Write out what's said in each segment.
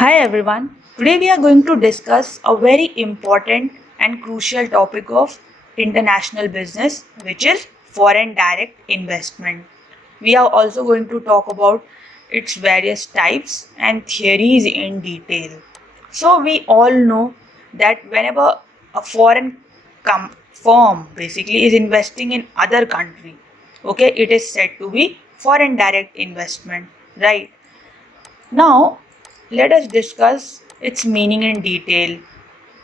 Hi everyone. Today we are going to discuss a very important and crucial topic of international business, which is foreign direct investment. We are also going to talk about its various types and theories in detail. So we all know that whenever a foreign firm basically is investing in other country, okay, it is said to be foreign direct investment, right? Now, let us discuss its meaning in detail.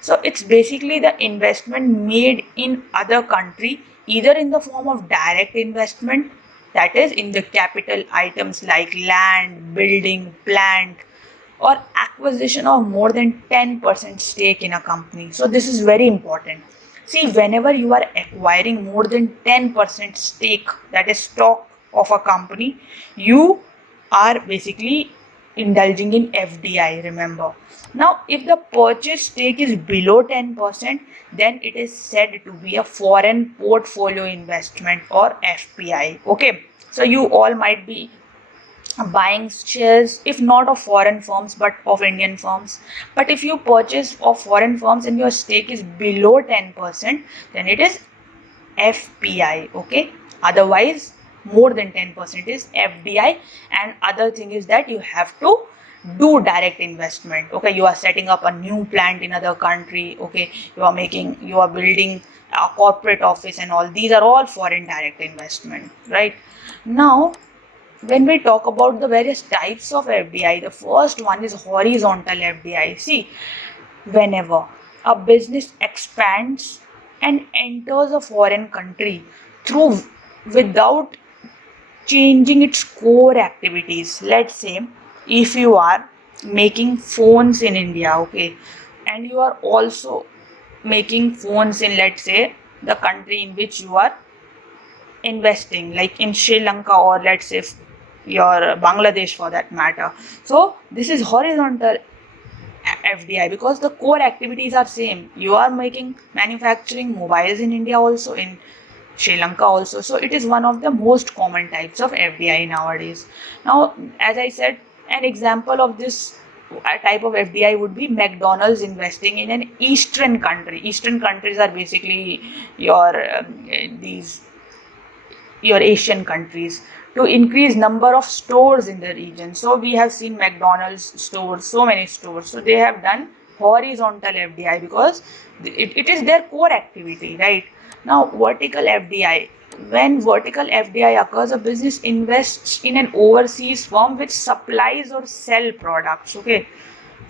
So, it's basically the investment made in other country, either in the form of direct investment, that is in the capital items like land, building, plant, or acquisition of more than 10% stake in a company. So, this is very important. See, whenever you are acquiring more than 10% stake, that is stock of a company, you are basically indulging in FDI, remember. Now, if the purchase stake is below 10%, then it is said to be a foreign portfolio investment or FPI. Okay, so you all might be buying shares, if not of foreign firms but of Indian firms. But if you purchase of foreign firms and your stake is below 10%, then it is FPI. Okay, otherwise more than 10% is FDI. And other thing is that you have to do direct investment. Okay, you are setting up a new plant in other country. Okay, you are building a corporate office and all. These are all foreign direct investment, right? Now, when we talk about the various types of FDI, the first one is horizontal FDI. See, whenever a business expands and enters a foreign country through without changing its core activities. Let's say if you are making phones in India, okay, and you are also making phones in, let's say, the country in which you are investing, like in Sri Lanka, or let's say your Bangladesh for that matter. So this is horizontal FDI because the core activities are same. You are making manufacturing mobiles in India also, in Sri Lanka also. So it is one of the most common types of FDI nowadays. Now, as I said, an example of this type of FDI would be McDonald's investing in an eastern country. Eastern countries are basically these your Asian countries, to increase number of stores in the region. So we have seen McDonald's stores, so many stores. So they have done horizontal FDI because it is their core activity, right? Now, vertical FDI. When vertical FDI occurs, a business invests in an overseas firm which supplies or sell products. Okay,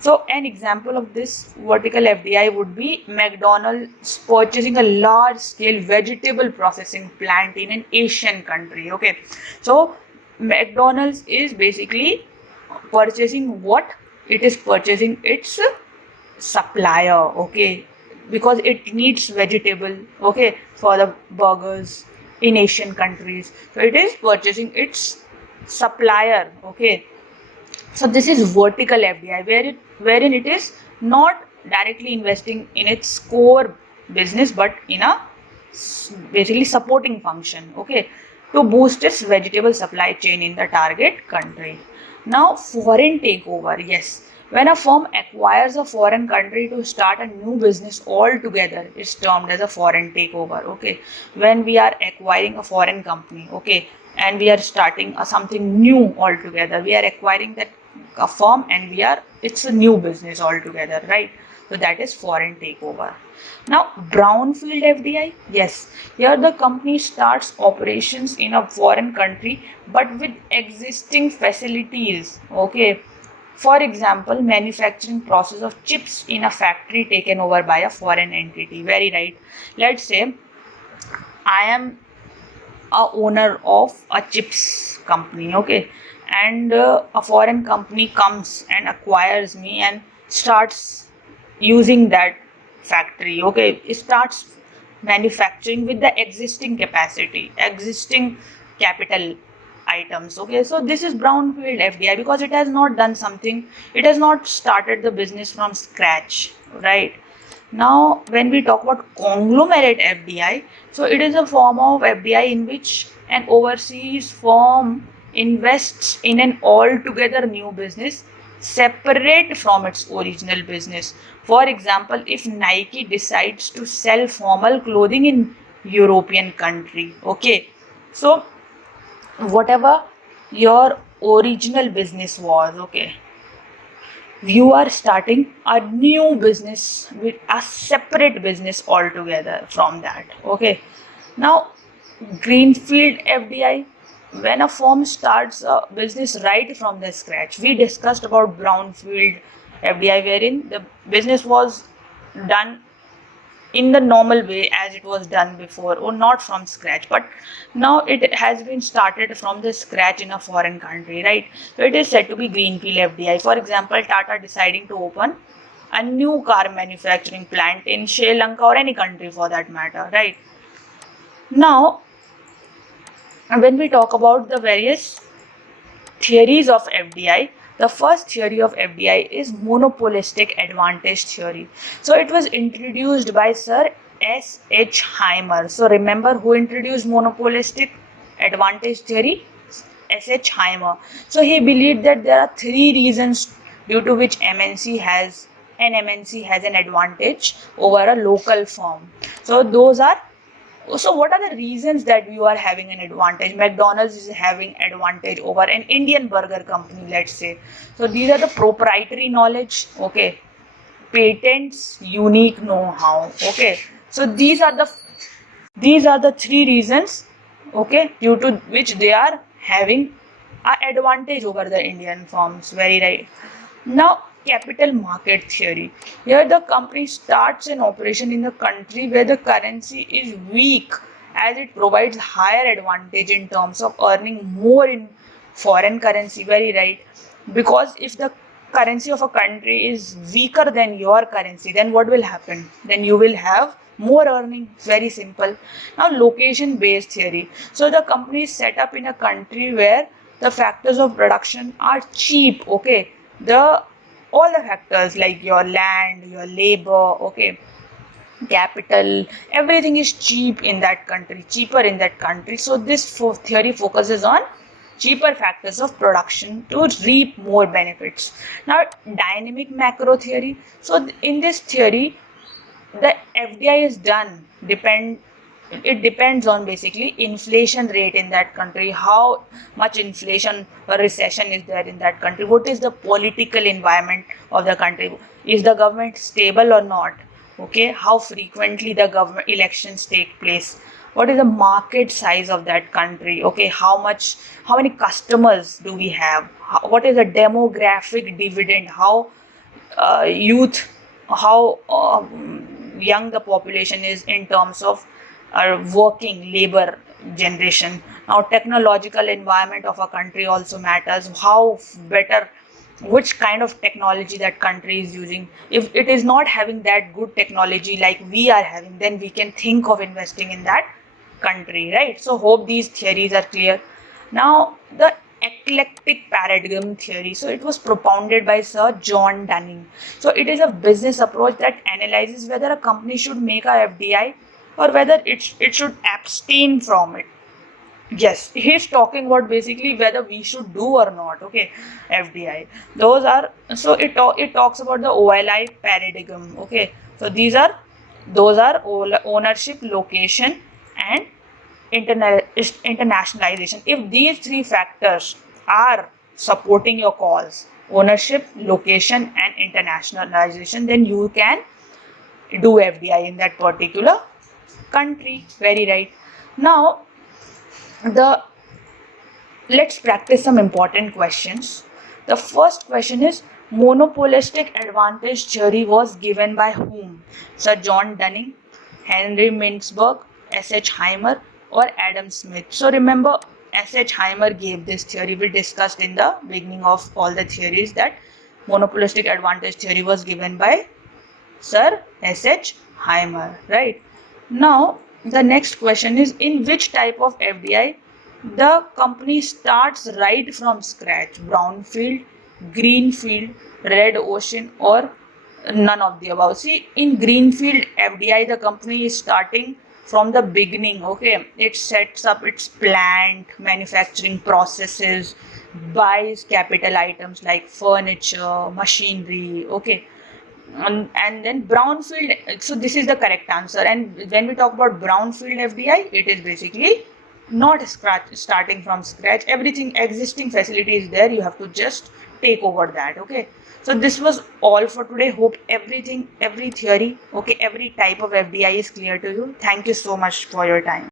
so an example of this vertical FDI would be McDonald's purchasing a large scale vegetable processing plant in an Asian country. Okay, so McDonald's is basically purchasing what? It is purchasing its supplier, okay, because it needs vegetable, okay, for the burgers in Asian countries. So it is purchasing its supplier, okay. So this is vertical FDI, wherein it is not directly investing in its core business, but in a basically supporting function, okay, to boost its vegetable supply chain in the target country. Now, foreign takeover, yes. When a firm acquires a foreign country to start a new business altogether, it's termed as a foreign takeover. Okay, when we are acquiring a foreign company, okay, and we are starting something new altogether, we are acquiring that a firm and it's a new business altogether, right? So that is foreign takeover. Now, brownfield FDI, yes, here the company starts operations in a foreign country but with existing facilities, okay. For example, manufacturing process of chips in a factory taken over by a foreign entity. Very right. Let's say I am a owner of a chips company, okay, and a foreign company comes and acquires me and starts using that factory, okay, it starts manufacturing with the existing capacity, existing capital items, okay. So this is brownfield FDI because it has not done something, it has not started the business from scratch, right? Now, when we talk about conglomerate FDI, so it is a form of FDI in which an overseas firm invests in an altogether new business separate from its original business. For example, if Nike decides to sell formal clothing in European country, okay, so whatever your original business was, okay, you are starting a new business with a separate business altogether from that, okay. Now, greenfield FDI, when a firm starts a business right from the scratch. We discussed about brownfield FDI, wherein the business was done in the normal way as it was done before, or not from scratch, but now it has been started from the scratch in a foreign country, right? So it is said to be greenfield FDI. For example, Tata deciding to open a new car manufacturing plant in Sri Lanka or any country for that matter, right? Now, when we talk about the various theories of FDI, the first theory of FDI is monopolistic advantage theory. So it was introduced by Sir S.H. Heimer. So remember who introduced monopolistic advantage theory? S.H. Heimer. So he believed that there are three reasons due to which MNC has an advantage over a local firm. So those are, so what are the reasons that you are having an advantage? McDonald's is having advantage over an Indian burger company, let's say. So these are the proprietary knowledge, okay, patents, unique know-how, okay. So these are the three reasons, okay, due to which they are having an advantage over the Indian firms. Very right. Now, capital market theory. Here the company starts an operation in the country where the currency is weak, as it provides higher advantage in terms of earning more in foreign currency. Very right. Because if the currency of a country is weaker than your currency, then what will happen? Then you will have more earning. Very simple. Now, location based theory. So the company is set up in a country where the factors of production are cheap, okay. The all the factors like your land, your labor, okay, capital, everything is cheap in that country, cheaper in that country. So this theory focuses on cheaper factors of production to reap more benefits. Now, dynamic macro theory. So in this theory, the FDI is done it depends on basically inflation rate in that country, how much inflation or recession is there in that country, what is the political environment of the country, is the government stable or not, okay, how frequently the government elections take place, what is the market size of that country, okay, how many customers do we have, what is the demographic dividend, how youth, how young the population is in terms of working labor generation. Now, technological environment of a country also matters, how better, which kind of technology that country is using. If it is not having that good technology like we are having, then we can think of investing in that country, right? So hope these theories are clear. Now, the eclectic paradigm theory. So it was propounded by Sir John Dunning. So it is a business approach that analyzes whether a company should make a FDI or whether it should abstain from it. Yes, he's talking about basically whether we should do or not, okay, FDI. Those are, so it talks about the OLI paradigm, okay. So those are ownership, location, and internationalization. If these three factors are supporting your cause, ownership, location, and internationalization, then you can do FDI in that particular country. Very right. Now, let's practice some important questions. The first question is, monopolistic advantage theory was given by whom? Sir John Dunning, Henry Mintzberg, S.H. Heimer, or Adam Smith? So remember, S.H. Heimer gave this theory. We discussed in the beginning of all the theories that monopolistic advantage theory was given by Sir S.H. Heimer, right? Now, the next question is, in which type of FDI the company starts right from scratch? Brownfield, greenfield, red ocean, or none of the above? See, in greenfield FDI, the company is starting from the beginning, okay. It sets up its plant, manufacturing processes, buys capital items like furniture, machinery, okay. And then brownfield, so this is the correct answer. And when we talk about brownfield FDI, it is basically not starting from scratch. Everything existing facility is there, you have to just take over that, okay. So this was all for today. Hope every theory, okay, every type of FDI is clear to you. Thank you so much for your time.